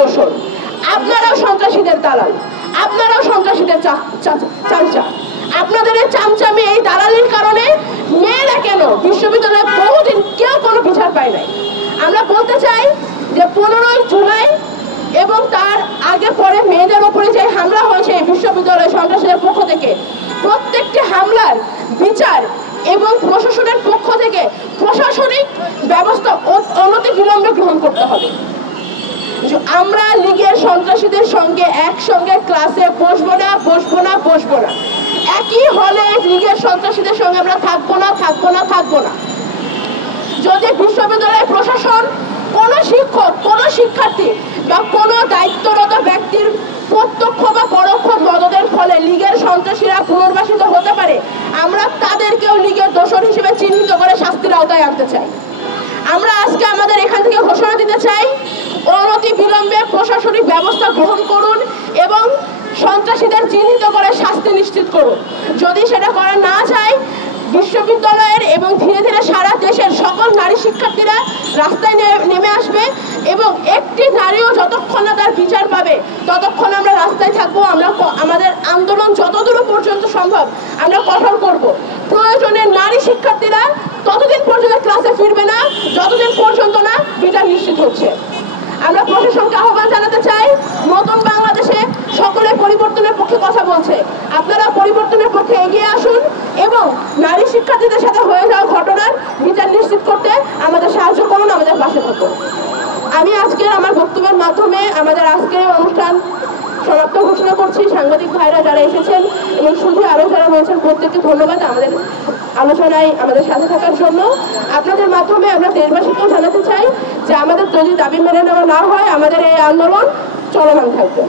দোষর, আপনারাও সন্ত্রাসীদের দালাল, আপনারাও সন্ত্রাসীদের চামচা। আপনাদের এই চামচামি, এই দালালির কারণে মেয়েরা কেন বিশ্ববিদ্যালয়ে বহুদিন কেউ কোনো বিচার পায় নাই। আমরা বলতে চাই যে 15 জুলাই এবং তার আগে পরে মেয়েদের উপরে যে হামলা হয়েছে বিশ্ববিদ্যালয় সন্ত্রাসীদের পক্ষ থেকে, প্রত্যেকটি হামলার বিচার এবং প্রশাসনের পক্ষ থেকে প্রশাসনিক ব্যবস্থা অনতি বিলম্বে গ্রহণ করতে হবে। আমরা লীগের সন্ত্রাসীদের সঙ্গে একসঙ্গে ক্লাসে বসবো না। একই হলে লীগের সন্ত্রাসীদের সঙ্গে আমরা থাকবো না। যদি বিশ্ববিদ্যালয়ের প্রশাসন, কোন শিক্ষক, কোন শিক্ষার্থী বা কোন দায়িত্বরত ব্যক্তির প্রত্যক্ষ বা পরোক্ষ মদদের ফলে লীগের সন্ত্রাসীরা পুনর্বাসিত হতে পারে, আমরা তাদেরকেও লীগের দোষর হিসেবে চিহ্নিত করে শাস্তির আওতায় আনতে চাই। আমরা আজকে আমাদের এখান থেকে ঘোষণা দিতে চাই, অনতি বিলম্বে প্রশাসনিক ব্যবস্থা গ্রহণ করুন এবং সন্ত্রাসীদের চিহ্নিত করে শাস্তি নিশ্চিত করুন। যদি সেটা করা না যায়, বিশ্ববিদ্যালয়ের এবং ধীরে ধীরে সারা দেশের সকল নারী শিক্ষার্থীরা রাস্তায় নেমে আসবে এবং একটি নারীও যতক্ষণ না তার বিচার পাবে ততক্ষণ আমরা রাস্তায় থাকবো। আমরা আমাদের আন্দোলন যতদূর পর্যন্ত সম্ভব আমরা কঠোর করব। প্রয়োজনে নারী শিক্ষার্থীরা ততদিন পর্যন্ত ক্লাসে ফিরবে না যতদিন পর্যন্ত না বিচার নিশ্চিত হচ্ছে। আমরা প্রশাসনকে আহ্বান জানাতে চাই, নতুন বাংলাদেশে সকলে পরিবর্তনের পক্ষে কথা বলছে, আপনারা পরিবর্তনের পক্ষে এগিয়ে আসুন এবং নারী শিক্ষার্থীদের সাথে হয়ে যাওয়া ঘটনার বিচার নিশ্চিত করতে আমাদের সাহায্য করুন, আমাদের পাশে থাকুন। আমি আজকের আমার বক্তব্যের মাধ্যমে আমাদের আজকের অনুষ্ঠান সমাপ্ত ঘোষণা করছি। সাংবাদিক ভাইরা যারা এসেছেন এবং শুধু আরো যারা রয়েছেন প্রত্যেককে ধন্যবাদ আমাদের আলোচনায় আমাদের সাথে থাকার জন্য। আপনাদের মাধ্যমে আমরা দেশবাসীকেও জানাতে চাই যে আমাদের যদি দাবি মেনে নেওয়া না হয়, আমাদের এই আন্দোলন চলমান থাকবে।